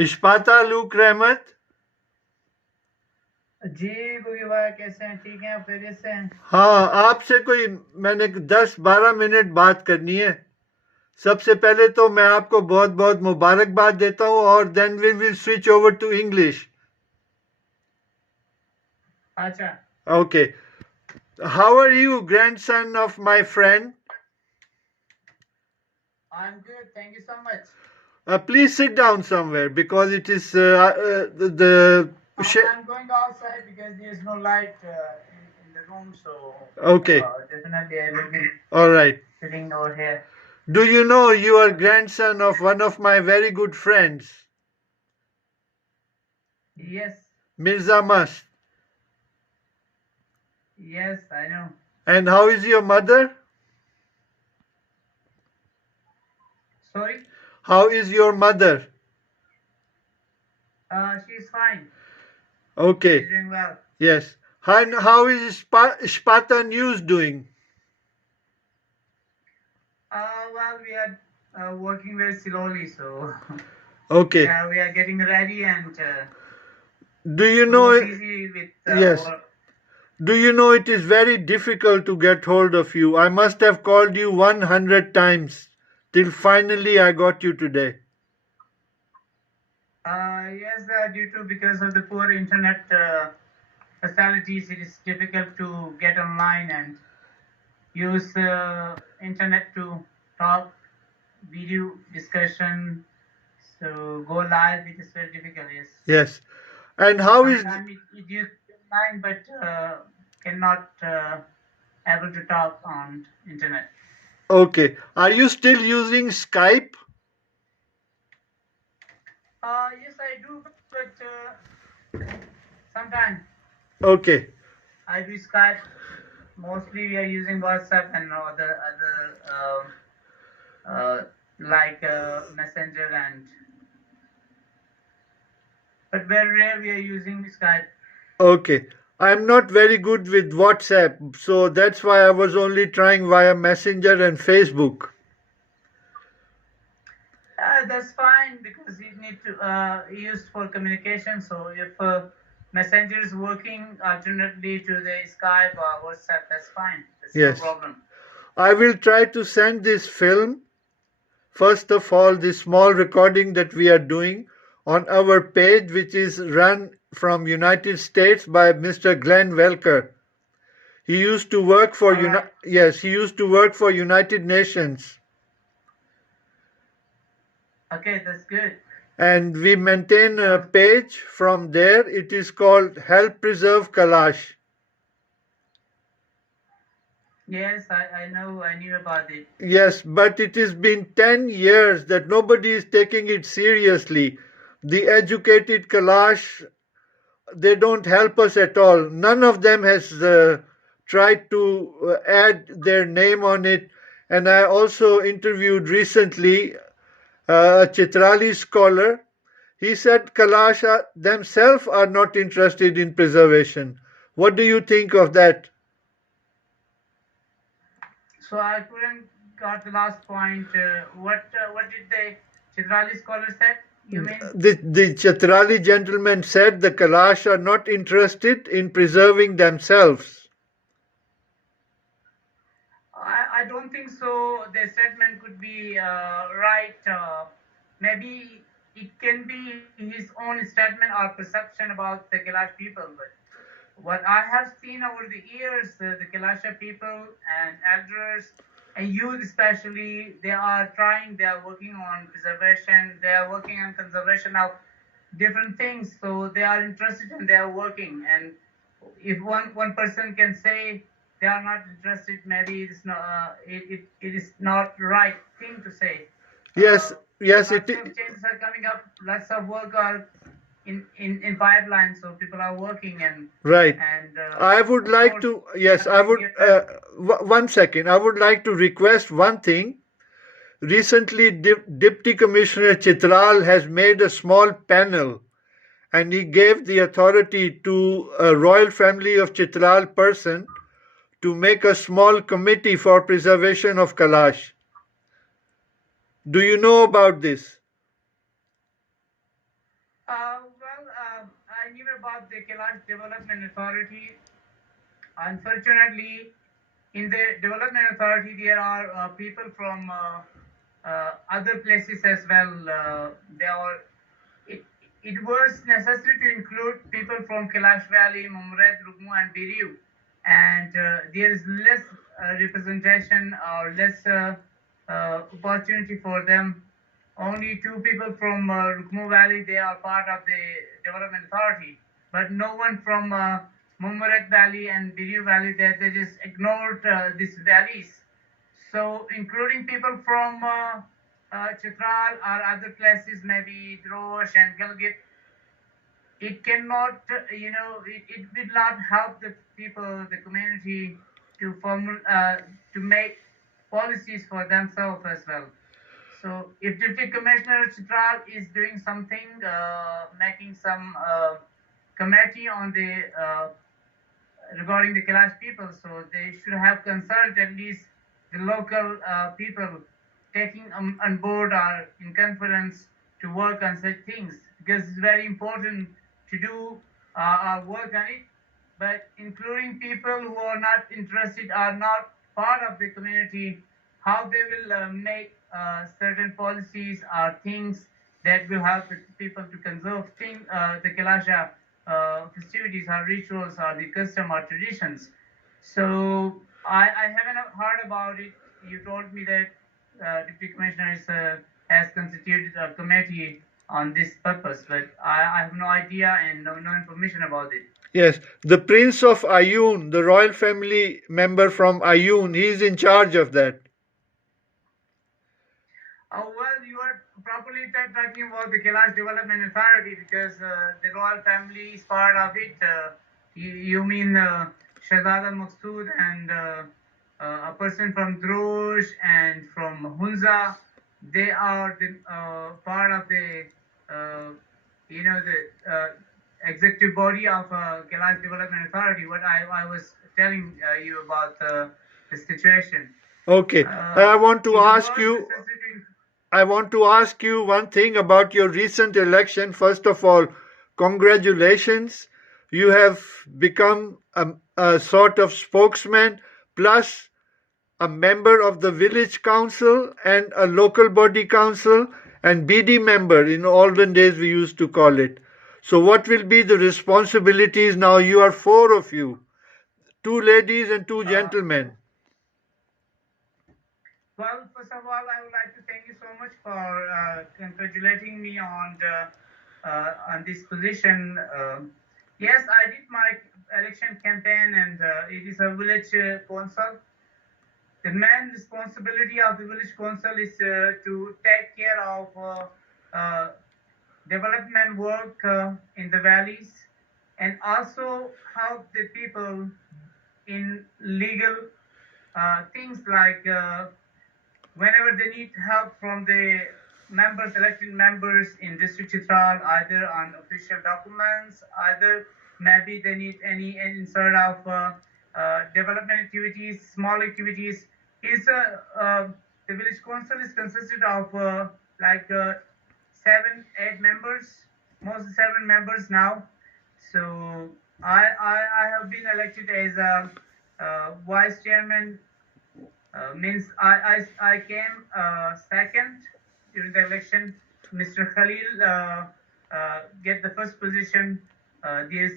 इश्पाता look रहमत। जी गुगी भाई, कैसे हैं? ठीक हैं? आप खैरियत से हैं? हाँ, आपसे कोई मैंने 10-12 मिनट बात करनी है। सबसे पहले तो मैं आपको बहुत बहुत मुबारकबाद देता हूँ और then we will switch over to English. अच्छा। Okay, how are you grandson of my friend? I am good, thank you so much. Please sit down somewhere because it is I'm going outside because there is no light in the room, so Okay, definitely I will be all right. sitting over here. Do you know you are grandson of one of my very good friends, Yes, Mirza Must? yes, I know. And how is your mother? Sorry? How is your mother? She's fine. Okay, She's doing well. yes. How is Ishpata News doing? Well, we are working very slowly, so Okay. we are getting ready and Do you we know are it? busy with Yes. our. Do you know it is very difficult to get hold of you? I must have called you 100 times till finally I got you today. Yes, because of the poor internet facilities, it is difficult to get online and use internet to talk, video discussion. So go live, it is very difficult. Yes. Yes. And how is Sometimes it used online, but cannot able to talk on internet. Okay. Are you still using Skype? Yes, I do, but sometimes Okay. I do Skype. Mostly we are using WhatsApp and other like Messenger but very rare we are using Skype. Okay. I'm not very good with WhatsApp, so that's why I was only trying via Messenger and Facebook. That's fine because it need to used for communication. So if Messenger is working alternately to the Skype or WhatsApp, that's fine. That's Yes. no problem. I will try to send this film, first of all, this small recording that we are doing on our page, which is run from United States by Mr. Glenn Welker. He used to work for he used to work for United Nations. Okay, that's good. And we maintain a page from there. It is called Help Preserve Kalash. Yes, I know. I knew about it. Yes, but it has been 10 years that nobody is taking it seriously. The educated Kalash, they don't help us at all. None of them has tried to add their name on it. And I also interviewed recently a Chitrali scholar. He said Kalash themselves are not interested in preservation. What do you think of that? So I couldn't got the last point. What did the Chitrali scholar said? You mean? The Chitrali gentleman said the Kalash are not interested in preserving themselves. I don't think so. The statement could be right. Maybe it can be his own statement or perception about the Kalash people. But what I have seen over the years, the Kalasha people and elders and youth especially, they are trying, they are working on preservation, they are working on conservation of different things. So they are interested and they are working. And if one person can say they are not interested, maybe it is not it is not right thing to say. Yes, yes, Lots of changes are coming up. Lots of work are in pipeline, so people are working and right. And I would like to, yes, I would, one second, I would like to request one thing. Recently, Deputy Commissioner Chitral has made a small panel and he gave the authority to a royal family of Chitral person to make a small committee for preservation of Kalash. Do you know about this? about the Kalash Development Authority. Unfortunately, in the Development Authority, there are people from other places as well. There are, it, it was necessary to include people from Kalash Valley, Bamboorate, Rumboor, and Birrer, and there is less representation or less opportunity for them. Only two people from Rumboor Valley, they are part of the Development Authority, but no one from Bamboorate Valley and Birrer Valley, they just ignored these valleys. So including people from Chitral or other places, maybe Drosh and Gilgit, it cannot, it will not help the people, the community to make policies for themselves as well. So if Deputy Commissioner Chitral is doing something, making some committee on the regarding the Kalash people, so they should have consulted at least the local people taking on board or in conference to work on such things, because it's very important to do our work on it. But including people who are not interested, are not part of the community, how they will make certain policies or things that will help the people to conserve the Kalasha festivities or rituals or the custom or traditions. So I haven't heard about it. You told me that Deputy Commissioner has constituted a committee on this purpose, but I have no idea and no information about it. Yes, the Prince of Ayun, the royal family member from Ayun, he is in charge of that. Well, you are properly talking about the Kalash Development Authority, because the royal family is part of it. You mean Shahzada Maqsood and a person from Drosh and from Hunza. They are the part of the the executive body of Kalash Development Authority. What I was telling you about the situation. Okay, I want to ask you. I want to ask you one thing about your recent election. First of all, congratulations. You have become a sort of spokesman plus a member of the village council and a local body council and BD member in olden days we used to call it. So what will be the responsibilities now? You are four of you, two ladies and two gentlemen. Well, first of all, I would like to thank you so much for congratulating me on this position. Yes, I did my election campaign, and it is a village council. The main responsibility of the village council is to take care of development work in the valleys, and also help the people in legal things like whenever they need help from the elected members in District Chitral, either on official documents, either maybe they need any sort of development activities, small activities. The village council is consisted of 7, 8 members, mostly 7 members now. So I have been elected as a vice chairman. Means I came second during the election. Mr. Khalil get the first position. There's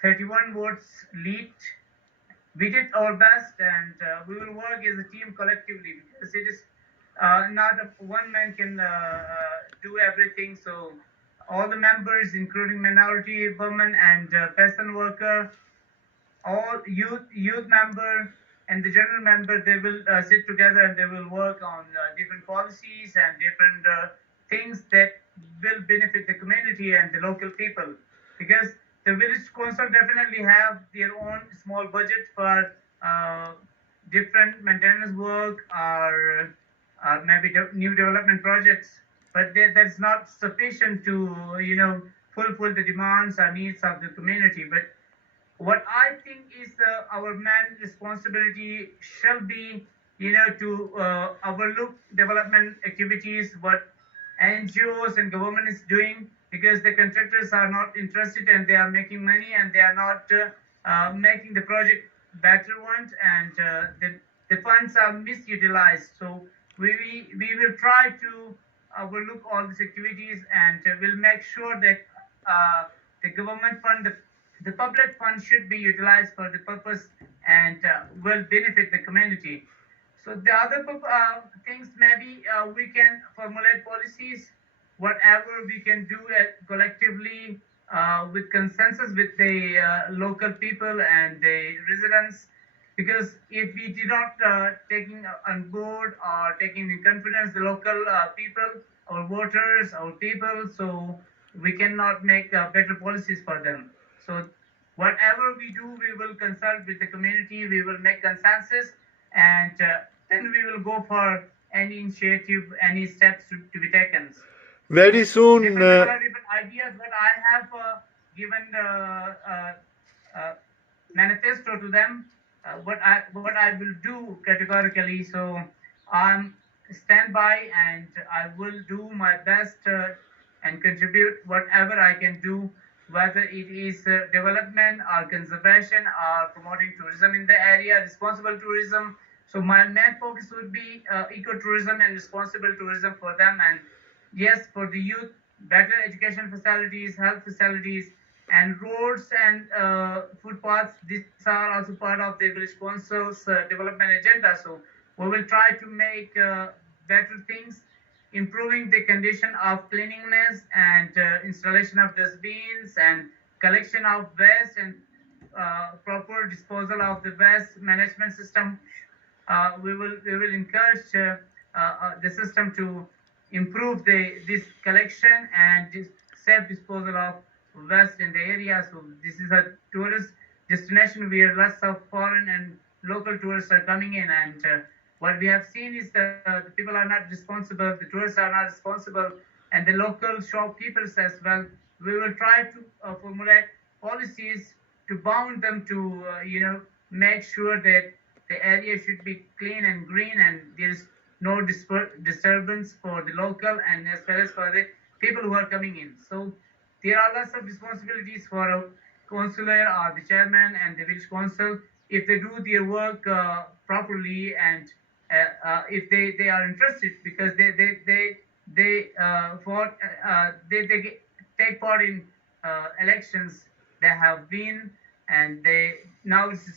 31 votes lead. We did our best, and we will work as a team collectively, because it is not one man can do everything. So all the members, including minority women and peasant worker, all youth member and the general member, they will sit together and they will work on different policies and different things that will benefit the community and the local people, because the village council definitely have their own small budget for different maintenance work or maybe new development projects, but that's not sufficient to fulfill the demands or needs of the community. But what I think is our main responsibility shall be, to overlook development activities, what NGOs and government is doing, because the contractors are not interested and they are making money and they are not making the project better one, and the funds are misutilized. So we will try to overlook all these activities, and we'll make sure that the government fund, the public fund should be utilized for the purpose and will benefit the community. So the other things, maybe we can formulate policies, whatever we can do collectively with consensus with the local people and the residents. Because if we did not taking on board or taking in confidence the local people, our voters, our people, so we cannot make better policies for them. So whatever we do, we will consult with the community, we will make consensus, and then we will go for any initiative, any steps to be taken. Very soon. Different ideas, but I have given the manifesto to them. What I will do categorically. So I'm stand by and I will do my best and contribute whatever I can do, whether it is development or conservation or promoting tourism in the area, responsible tourism. So my main focus would be ecotourism and responsible tourism for them. And yes, for the youth, better education facilities, health facilities, and roads and footpaths. These are also part of the village council's development agenda. So we will try to make better things, improving the condition of cleanliness and installation of dustbins and collection of waste and proper disposal of the waste management system. We will encourage the system to improve this collection and safe disposal of waste in the area. So this is a tourist destination where lots of foreign and local tourists are coming in, and what we have seen is that the people are not responsible, the tourists are not responsible, and the local shopkeepers as well. We will try to formulate policies to bound them to make sure that the area should be clean and green and there is no disturbance for the local and as well as for the people who are coming in. So there are lots of responsibilities for a councillor or the chairman and the village council if they do their work properly, and if they are interested, because they take part in elections. They have been, and they now it's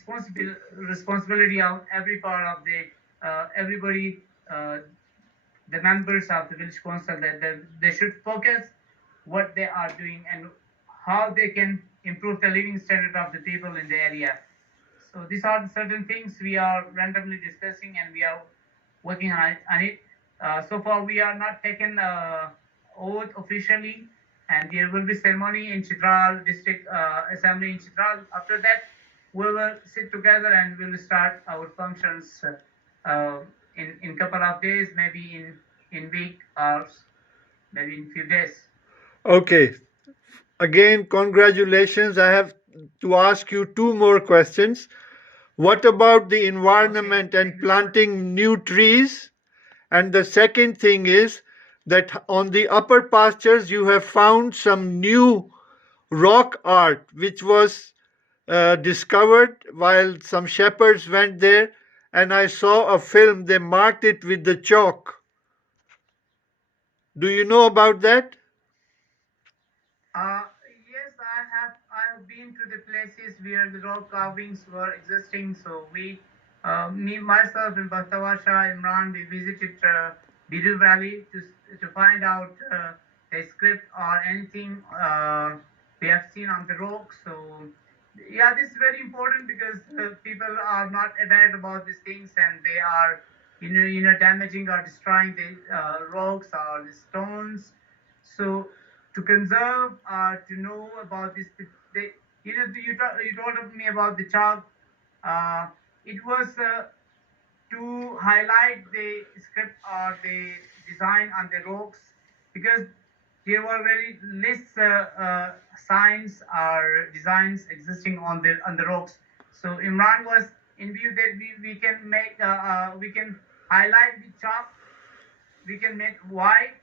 responsibility of every part of the everybody, the members of the village council, that they should focus what they are doing and how they can improve the living standard of the people in the area. So these are the certain things we are randomly discussing and we are working on it. So far we are not taken oath officially, and there will be ceremony in Chitral district assembly in Chitral. After that, we will sit together and we will start our functions in couple of days, maybe in week or maybe in few days. Okay. Again, congratulations. I have to ask you two more questions. What about the environment and planting new trees? And the second thing is that on the upper pastures you have found some new rock art which was discovered while some shepherds went there, and I saw a film, they marked it with the chalk. Do you know about that? Yes, I have been to the places where the rock carvings were existing. So me myself and Bastawasha Imran, we visited Birrer Valley to find out the script or anything we have seen on the rocks. So yeah, this is very important because people are not aware about these things and they are damaging or destroying the rocks or the stones. So to conserve, to know about this, you told me about the chalk. It was to highlight the script or the design on the rocks, because there were very less signs or designs existing on the rocks. So Imran was in view that we can make we can highlight the chalk, we can make white,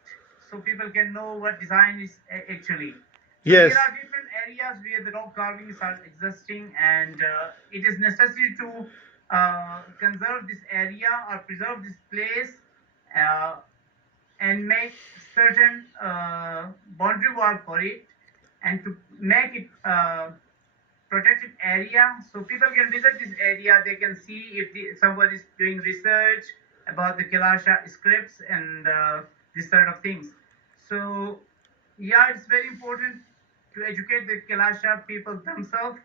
so people can know what design is actually. So Yes. there are different areas where the rock carvings are existing, and it is necessary to conserve this area or preserve this place uh, and make certain boundary wall for it, and to make it protected area so people can visit this area. They can see if someone is doing research about the Kalasha scripts and this sort of things. So yeah, it's very important to educate the Kalasha people themselves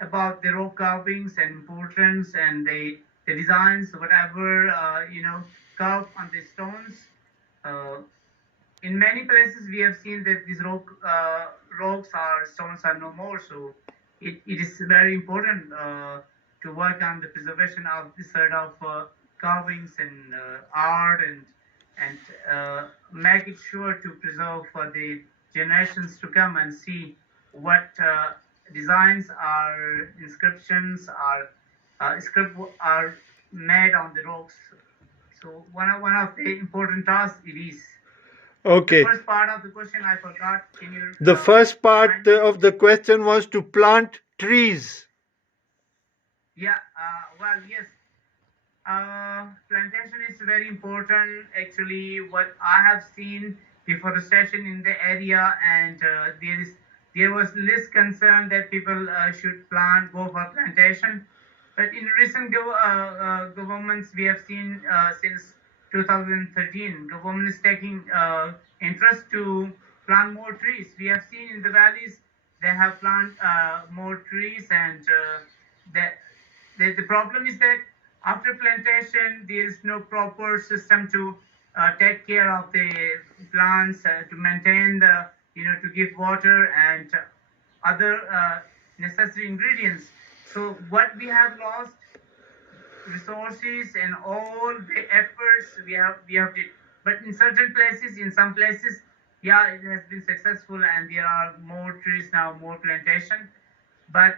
about the rock carvings and importance and the designs, whatever carved on the stones. Uh, in many places we have seen that these rocks or stones are no more, so it is very important to work on the preservation of this sort of carvings and art, and make it sure to preserve for the generations to come and see what designs or inscriptions or script are made on the rocks. So one of the important tasks it is. The Okay. first part of the question I forgot. Can you The first part remind me? of the question was to plant trees. Yeah. Well, yes. Plantation is very important. Actually, what I have seen deforestation in the area, and there was less concern that people should go for plantation. But in recent governments, we have seen since 2013, government is taking interest to plant more trees. We have seen in the valleys they have planted more trees, and that the problem is that after plantation, there is no proper system to take care of the plants, to maintain to give water and other necessary ingredients. So what we have lost resources and all the efforts we have did. But in certain places, in some places, yeah, it has been successful, and there are more trees now, more plantation. But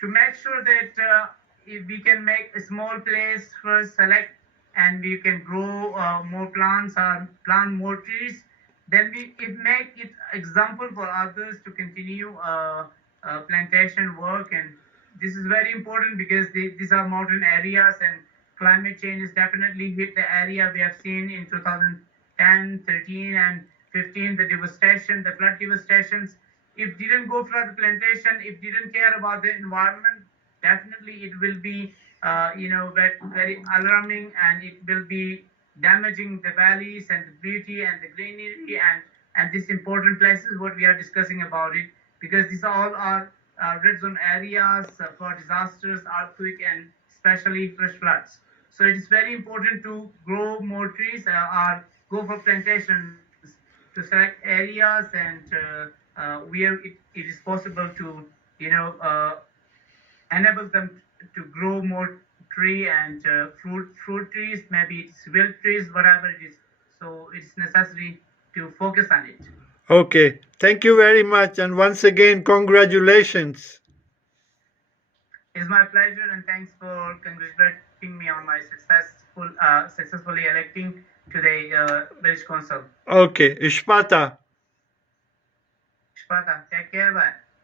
to make sure that if we can make a small place first select, and we can grow more plants or plant more trees, then it make it example for others to continue plantation work. And this is very important because these are mountain areas, and climate change is definitely hit the area. We have seen in 2010, 13 and 15 the devastation, the flood devastations. If didn't go for the plantation, if didn't care about the environment, definitely it will be very alarming, and it will be damaging the valleys and the beauty and the greenery and these important places what we are discussing about it, because these all are red zone areas for disasters, earthquake, and especially fresh floods. So it is very important to grow more trees or go for plantations to select areas, and where it is possible to enable them to grow more tree and fruit trees, maybe it's wild trees, whatever it is. So it's necessary to focus on it. Okay. Thank you very much. And once again, congratulations. It's my pleasure, and thanks for congratulating me on my successfully electing to the village council. Okay. Ishpata. Ishpata, take care, bye.